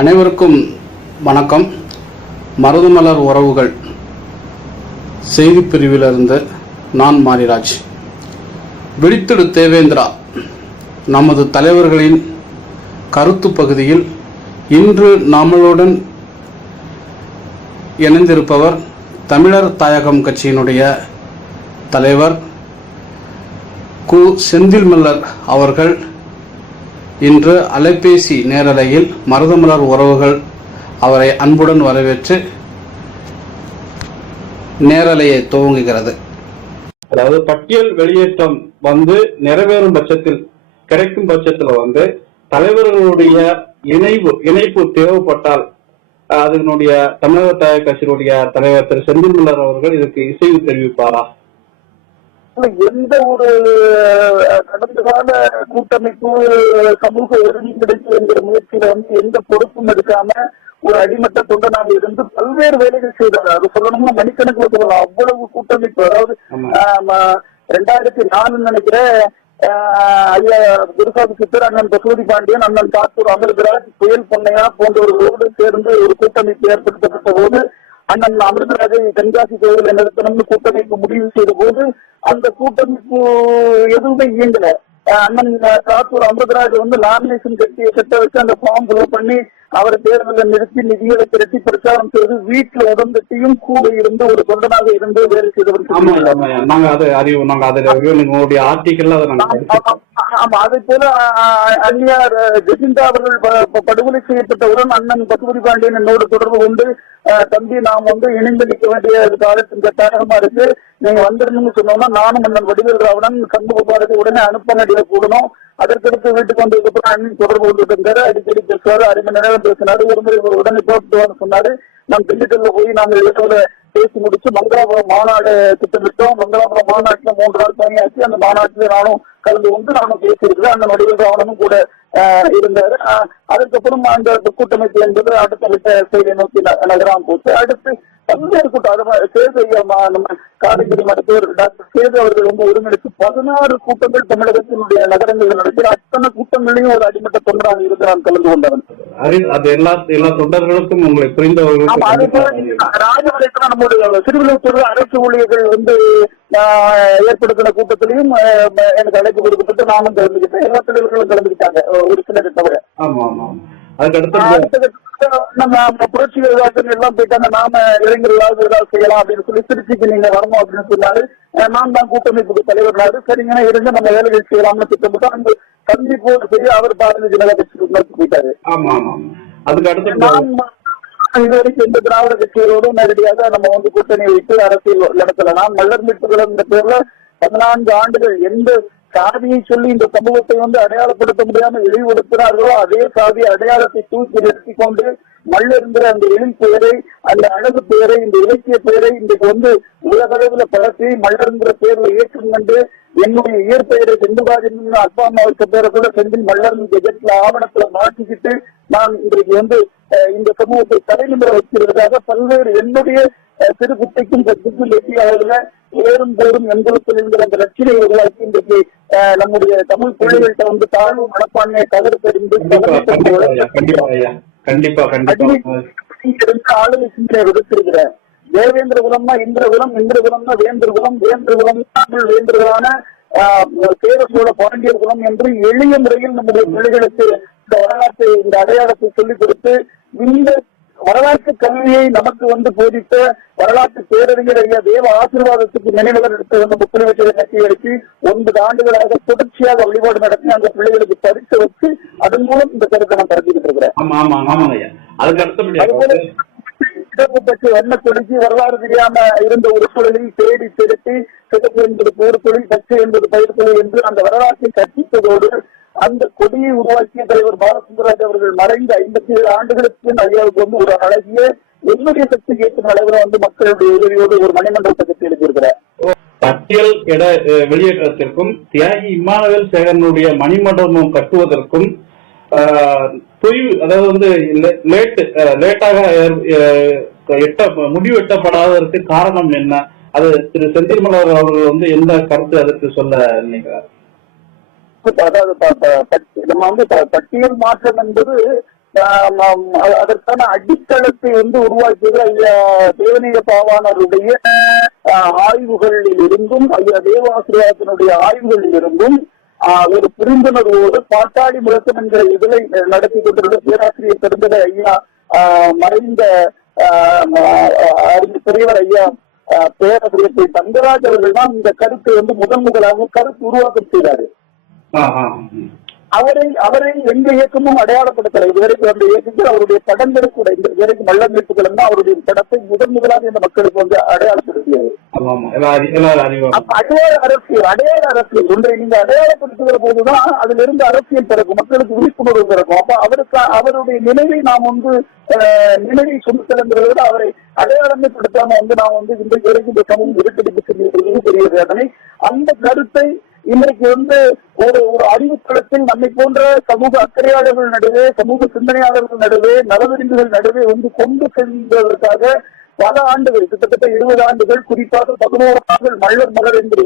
அனைவருக்கும் வணக்கம். மருதுமலர் உறவுகள் செய்தி பிரிவிலிருந்து நான் மாரிராஜ். விழித்திடு தேவேந்திரா நமது தலைவர்களின் கருத்து பகுதியில் இன்று நம்மளுடன் இணைந்திருப்பவர் தமிழர் தாயகம் கட்சியினுடைய தலைவர் கு. செந்தில்மலர் அவர்கள். இன்று அலைபேசி நேரலையில் மருதுமலர் உறவுகள் அவரை அன்புடன் வரவேற்று நேரலையை துவங்குகிறது. அதாவது பட்டியல் வெளியேற்றம் நிறைவேறும் பட்சத்தில், கிடைக்கும் பட்சத்தில் தலைவர்களுடைய இணைப்பு தேவைப்பட்டால் அதனுடைய தமிழக தாயக கட்சியினுடைய தலைவர் திரு செந்தில்மலர் அவர்கள் இதுக்கு இசைவு தெரிவிப்பாரா? எந்த ஒரு கடந்த கால கூட்டமைப்பு சமூக ஒருங்கிணைப்பு என்கிற முயற்சியில எந்த பொறுப்பும் எடுக்காம ஒரு அடிமட்ட தொண்டனாக இருந்து பல்வேறு வேலைகள் செய்தார். அது சொல்லணும்னா மணிக்கணக்கில் சொல்லலாம். அவ்வளவு கூட்டமைப்பு. அதாவது 2004 நினைக்கிறேன், ஐயா குருசாமி சித்தர், அண்ணன் பசுபதி பாண்டியன், அண்ணன் தாக்கூர் அமிர்தராஜ், புயல் பொன்னையா போன்றவர்களோடு சேர்ந்து ஒரு கூட்டமைப்பு ஏற்படுத்தப்பட்ட போது அண்ணன் அமிர்தராஜை தென்காசி கோவில் நிறுத்தணும்னு கூட்டமைப்பு முடிவு செய்த போது அந்த கூட்டமைப்பு எதுவுமே இயங்கல. அண்ணன் தாக்கூர் அமிர்தராஜ் நாமினேஷன் கட்ட வச்சு அந்த ஃபார்ம் ஃபில் பண்ணி அவரை தேர்தலில் நிறுத்தி நிதிகளை திரட்டி பிரச்சாரம் செய்து வீட்டுல உடம்பத்தையும் கூட இருந்து ஒரு தொண்டனாக இருந்து வேலை செய்தவர்கள். ஆமா, அதே போல அந்நியார் ஜெசிந்தா அவர்கள் படுகொலை செய்யப்பட்டவுடன் அண்ணன் பசுபதி பாண்டியன் என்னோடு தொடர்பு கொண்டு, தம்பி நாம் இணைந்து நிற்க வேண்டிய காலத்தின் கட்டாயமா இருக்கு, நீங்க வந்துடணும்னு சொன்னோம்னா நானும் அண்ணன் வடிவேல் ராவணன் சண்முக பாரதி உடனே அனுப்ப நடிகை கூடணும். அதற்கடுத்து வீட்டுக்கு வந்ததுக்கு அப்புறம் அண்ணன் தொடர்பு கொண்டு இருந்தாரு. அடிக்கடி பேசுவாரு, 1/2 மணி நேரம் பேசினாரு. ஒரு முறை உடனே போட்டுவான்னு சொன்னாரு. நாம் திண்டுக்கல்ல போய் நாங்கள் இடத்துல பேசி முடிச்சு மங்களாபுரம் மாநாடு திட்டமிட்டோம். மங்களாபுரம் மாநாட்டுல 3 நாள் பணியாச்சு. அந்த மாநாட்டுல நானும் கலந்து கொண்டு நானும் பேசியிருக்கிறேன். அந்த வடிவேல் ராவணனும் கூட இருந்தாரு. அதுக்கப்புறம் அந்த கூட்டமைப்பு என்பது அடுத்த விட்ட செயலை நோக்கி நகராம போச்சு. அடுத்து பல்வேறு கூட்டம், சேது நம்ம காரைக்குடி மருத்துவர் டாக்டர் சேது அவர்கள் ஒருங்கிணைத்து 16 கூட்டங்கள் தமிழகத்தினுடைய நகரங்கள் நடத்தி அத்தனை கூட்டங்களையும் ஒரு அடிமட்ட தொண்டராக இருந்து நான் கலந்து கொண்டவன். எல்லா தொண்டர்களுக்கும் உங்களை புரிந்தவர்கள். ஆமா, அதே போல ராஜபாளையத்துல நம்முடைய திருவள்ளுவர் அரசு ஊழியர்கள் ஏற்படுத்தின கூட்டத்திலையும் எனக்கு அழைப்பு கொடுக்கப்பட்டு நானும் கலந்துக்கிட்டேன். எல்லா தலைவர்களும் கலந்துக்கிட்டாங்க, ஒரு சிலரை தவிர. நம்ம புரட்சி விவாதங்கள் எல்லாம் போயிட்டாங்க. நாம இளைஞர்களாக ஏதாவது செய்யலாம் அப்படின்னு சொல்லி திருச்சிக்கு நீங்க வரணும் அப்படின்னு சொன்னாரு. நான் தான் கூட்டமைப்புக்கு தலைவர்னாரு. சரிங்கன்னா இருங்க நம்ம வேலைகள் செய்யலாம்னு திட்டமிட்டு அந்த சந்திப்பு சரி அவர் பாரதிய ஜனதா கட்சிக்கு போயிட்டாரு. இதுவரைக்கும் எந்த திராவிட கட்சிகளோடும் நேரடியாக நம்ம கூட்டணி வைத்து அரசியல் நடத்தல. நான் மலர் மீட்புகள் என்ற பேர்ல 14 ஆண்டுகள் எந்த சாதியை சொல்லி இந்த சமூகத்தை அடையாளப்படுத்த முடியாம இழிவுபடுத்தினார்களோ அதே சாதி அடையாளத்தை தூக்கி நிறுத்தி கொண்டு மல்லருங்கிற அந்த எழில் பெயரை, அந்த அழகு பெயரை, இந்த இலக்கிய பெயரை இன்றைக்கு உலக அளவுல பரப்பி மல்லருங்கிற பேர்ல ஏற்றம் கண்டு என்னுடைய இயற்பெயரை செந்தில்ராஜன் அப்பா அம்மா வச்ச பேரை கூட செந்தில் மல்லர் கெஜெட்ல ஆவணத்துல மாற்றிக்கிட்டு நான் இன்றைக்கு இந்த சமூகத்தை தலைநிமிர வச்சிருக்கிறதாக பல்வேறு என்னுடைய சிறு குட்டைக்கும் கட்சிக்கும் வெற்றியாளர்கள ஏறும் போரும் எங்களுக்கு என்கிற அந்த லட்சியை உருவாக்கி இன்றைக்கு நம்முடைய தமிழ் பிள்ளைகள்கிட்ட தாழ்வு மனப்பான்மையை தகர்த்தறிந்து ஆளுமை சிந்தனை விடுத்திருக்கிற தேவேந்திர குலம்னா இந்திரகுலம், இந்திரகுலம்னா வேந்திர குலம், வேந்திர குலம் தமிழ் வேந்திரர்களான சேர சோழ பாண்டியர் குலம் என்று எளிய முறையில் நம்முடைய பிள்ளைகளுக்கு இந்த வரலாற்றை, இந்த அடையாளத்தை சொல்லிக் கொடுத்து இந்த வரலாற்று கல்வியை நமக்கு போதித்த வரலாற்று பேரறிஞர் ஐயா தேவ ஆசீர்வாதத்துக்கு நினைவுகள் எடுத்து முக்கிய கட்சி அடிச்சு 9 ஆண்டுகளாக தொடர்ச்சியாக வழிபாடு நடத்தி அந்த பிள்ளைகளுக்கு பரிசு வச்சு அதன் மூலம் இந்த கருத்தை நான் பரப்பிக்கிட்டு இருக்கிறேன். எண்ணெய் கொடிச்சு வரலாறு தெரியாம இருந்த ஒரு சூழலில் தேடி திருத்தி சிறப்பு என்பது ஒரு தொழில், பச்சை என்பது பயிர் தொழில் என்று அந்த வரலாற்றை கற்பித்ததோடு அந்த கொடியை உருவாக்கிய தலைவர் பாலசுந்தரராஜ் அவர்கள் மறைந்த 57 ஆண்டுகளுக்கு ஐயாவுக்கு ஒரு அழகிய என்னுடைய சக்திக்கு ஏற்ற அளவில் மக்களுடைய உதவியோடு ஒரு மணிமண்டலத்தை கட்டி எழுதியிருக்கிறார். பட்டியல் வெளியேற்றத்திற்கும் தியாகி இம்மானுவேல் சேகரனுடைய மணிமண்டபம் கட்டுவதற்கும் அதாவது லேட்டாக முடிவு எட்டப்படாததற்கு காரணம் என்ன? அது திரு செந்தில்மலர் அவர்கள் எந்த கருத்து அதற்கு சொல்ல நினைக்கிறார்? அதாவது நம்ம பட்டியல் மாற்றம் என்பது அதற்கான அடித்தளத்தை உருவாக்கியது ஐயா தேவநேய பாவாணருடைய ஆய்வுகளில் இருந்தும் ஐயா தேவாசிரியத்தினுடைய ஆய்வுகளில் இருந்தும் ஒரு புரிந்துணர்வோடு பாட்டாளி முழக்கம் என்கிற இதழை நடத்தி கொண்டிருந்த பேராசிரியர் பெருந்தகை ஐயா மறைந்த பெரியவர் ஐயா பேராசிரியர் தங்கராஜ் அவர்கள் தான் இந்த கருத்தை முதலாக கருத்து உருவாக்கம் செய்தாரு. அவரை எந்த இயக்கமும் அடையாளப்படுத்தல. இதுவரைக்கும் அந்த இயக்கத்தில் அவருடைய படங்கள் கூட இதுவரைக்கும் மல்ல மீட்புகள் அவருடைய படத்தை முதலாக இந்த மக்களுக்கு அடையாளப்படுத்தியது. அடையாள அரசியல் ஒன்றை நீங்க அடையாளப்படுத்துகிற போதுதான் அதுல இருந்து அரசியல் பிறக்கும், மக்களுக்கு விழிப்புணர்வு பிறக்கும். அப்ப அவருடைய நினைவை நாம் நினைவை சுமத்தலங்கிறத விட அவரை அடையாளமே படுத்தாம நாம் இன்றைக்கு வரைக்கும் இந்த சமூகம் இருட்டடிப்பு செல்வது பெரிய வேதனை. அந்த கருத்தை இன்றைக்கு ஒரு அறிவுத்தளத்தில் நம்மை போன்ற சமூக அக்கறையாளர்கள் நடுவே, சமூக சிந்தனையாளர்கள் நடுவே, நலவிருந்துகள் நடுவே கொண்டு செல்வதற்காக பல ஆண்டுகள், கிட்டத்தட்ட 20 ஆண்டுகள், குறிப்பாக 11 ஆண்டுகள் மல்லர் மலர் என்கிற